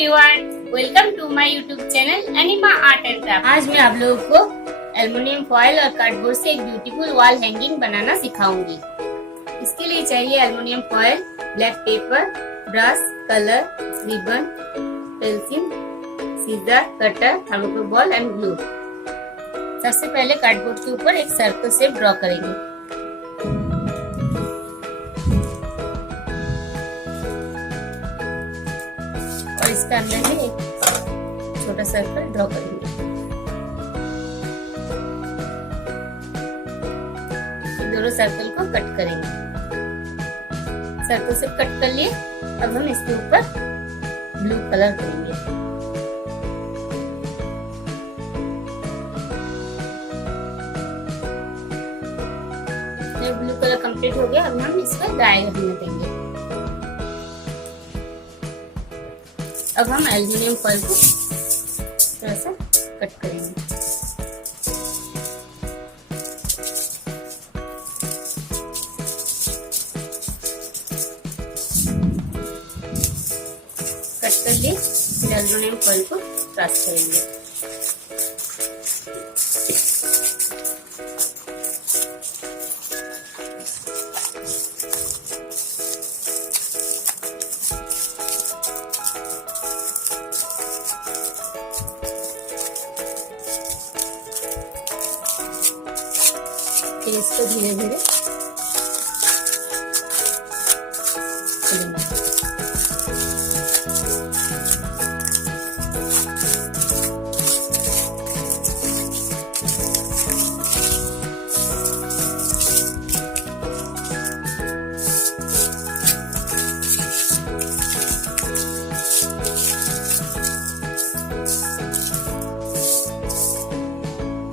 Everyone, welcome to my YouTube channel Anima art and craft. आज मैं आप लोगों को एल्युमिनियम फॉयल और कार्डबोर्ड से एक ब्यूटीफुल वॉल हैंगिंग बनाना सिखाऊंगी। इसके लिए चाहिए aluminium foil, black paper, brush, colour, ribbon, pencil, scissor, cutter, thermocol ball and glue. सबसे पहले कार्डबोर्ड के ऊपर एक सर्कल शेप ड्रॉ करेंगे। और इसके अंदर में एक छोटा सर्कल ड्रॉ करेंगे। दोनों सर्कल को कट करेंगे। सर्कल से कट कर लिए। अब हम इसके ऊपर ब्लू कलर करेंगे। ब्लू कलर कंप्लीट हो गया। अब हम इसका ड्राई होने देंगे। अब हम एल्युमिनियम फॉयल को थोड़ा सा कट करेंगे। कट कर लिए, फिर एल्युमिनियम फॉयल को क्रॉस करेंगे। फिर इसको धीरे धीरे खोलेंगे।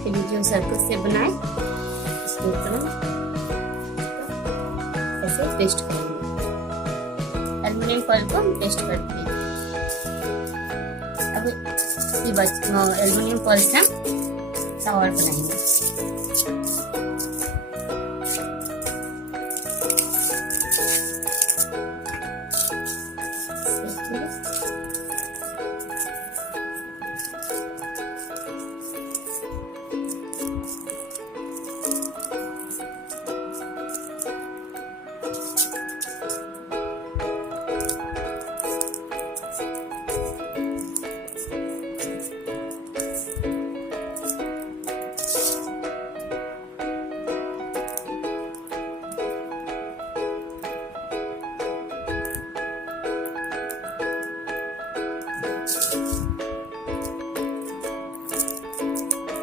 फिर जो सर्कल से बनाए इसके ऊपर ऐसे पेस्ट करेंगे। एल्युमिनियम फॉयल को हम पेस्ट करते हैं। अब एल्युमिनियम फॉयल से हम फ्लावर बनाएंगे।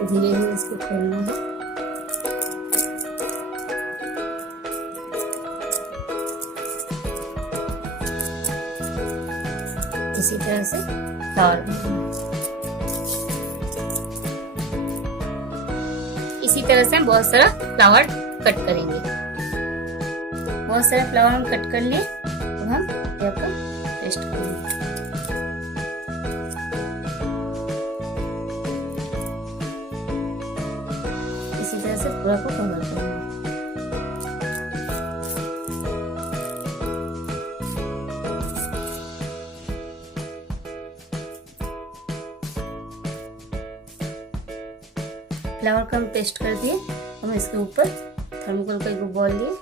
धीरे धीरे इसको खोलना है। इसी तरह से फ्लावर इसी तरह से हम बहुत सारा फ्लावर कट करेंगे। बहुत सारे फ्लावर हम कट कर लिए। अब हम यहाँ पर पेस्ट करेंगे। इसी तरह से पूरा को कवर करेंगे। फ्लावर को हम पेस्ट कर दिए। हम इसके ऊपर थर्मोकोल का एक बॉल लिए,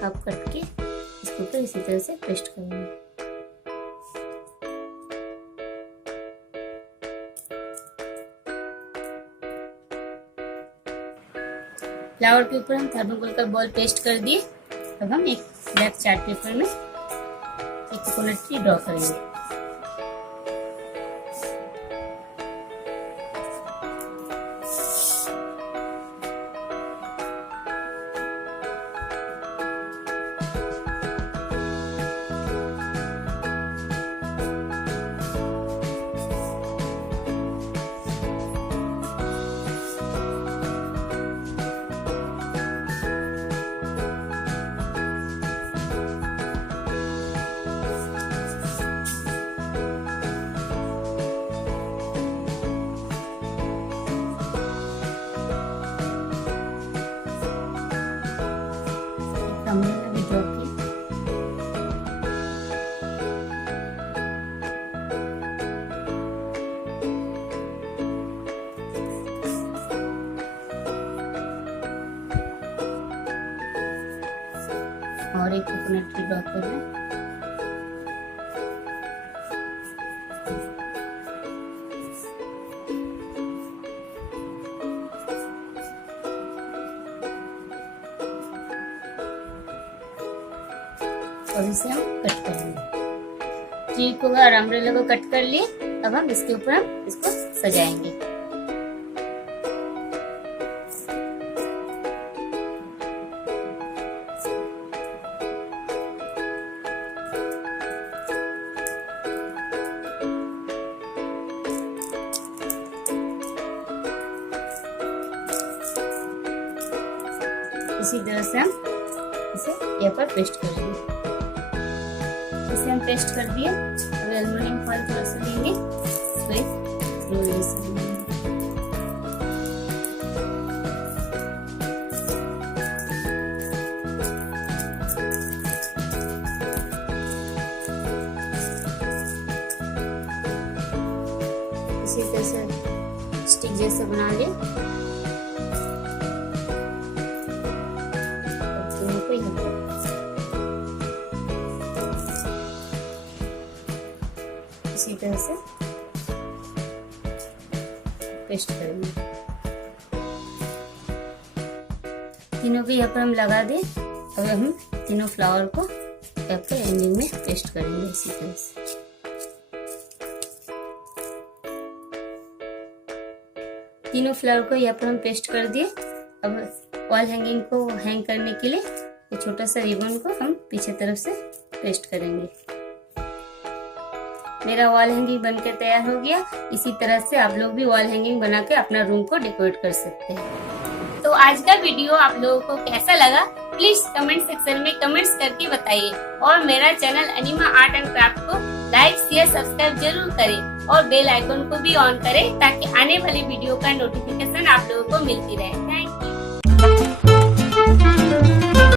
हाफ कट के इसके ऊपर इसी तरह से पेस्ट करेंगे। फ्लावर के ऊपर हम थर्मोकोल का बॉल पेस्ट कर दिए। अब हम एक ब्लैक चार्ट पेपर में एक कोकोनट ट्री ड्रॉ करेंगे। और एक कोकोनट ड्रॉ कर लें। और इसे हम कट कर लेंगे। ट्री को और अम्ब्रेला को कट कर लिए। अब हम इसके ऊपर हम इसको सजाएंगे। इसी तरह से हम इसे यहाँ पर पेस्ट कर देंगे। इसे हम पेस्ट कर दिए। अब एल्युमिनियम फॉइल थोड़ा सा लेंगे, इसको एक रोल जैसा बनाएंगे। इसी तरह से स्टिक जैसा बना लिया। इसी तरह से पेस्ट करेंगे। तीनों को यहाँ पर हम लगा दें। अब हम तीनों फ्लावर को यहाँ पर एंडिंग में पेस्ट करेंगे इसी तरह से। तीनों फ्लावर को यहाँ पर हम पेस्ट कर दिए। अब वॉल हैंगिंग को हैंग करने के लिए एक छोटा सा रिबन को हम पीछे तरफ से पेस्ट करेंगे। मेरा वॉल हैंगिंग बनकर तैयार हो गया। इसी तरह से आप लोग भी वॉल हैंगिंग बना के अपना रूम को डेकोरेट कर सकते हैं। तो आज का वीडियो आप लोगों को कैसा लगा प्लीज कमेंट सेक्शन में कमेंट्स करके बताइए। और मेरा channel Anima art and craft को लाइक शेयर सब्सक्राइब जरूर करें और बेल आइकन को भी ऑन करें ताकि आने वाली वीडियो का नोटिफिकेशन आप लोगों को मिलती रहे। Thank you.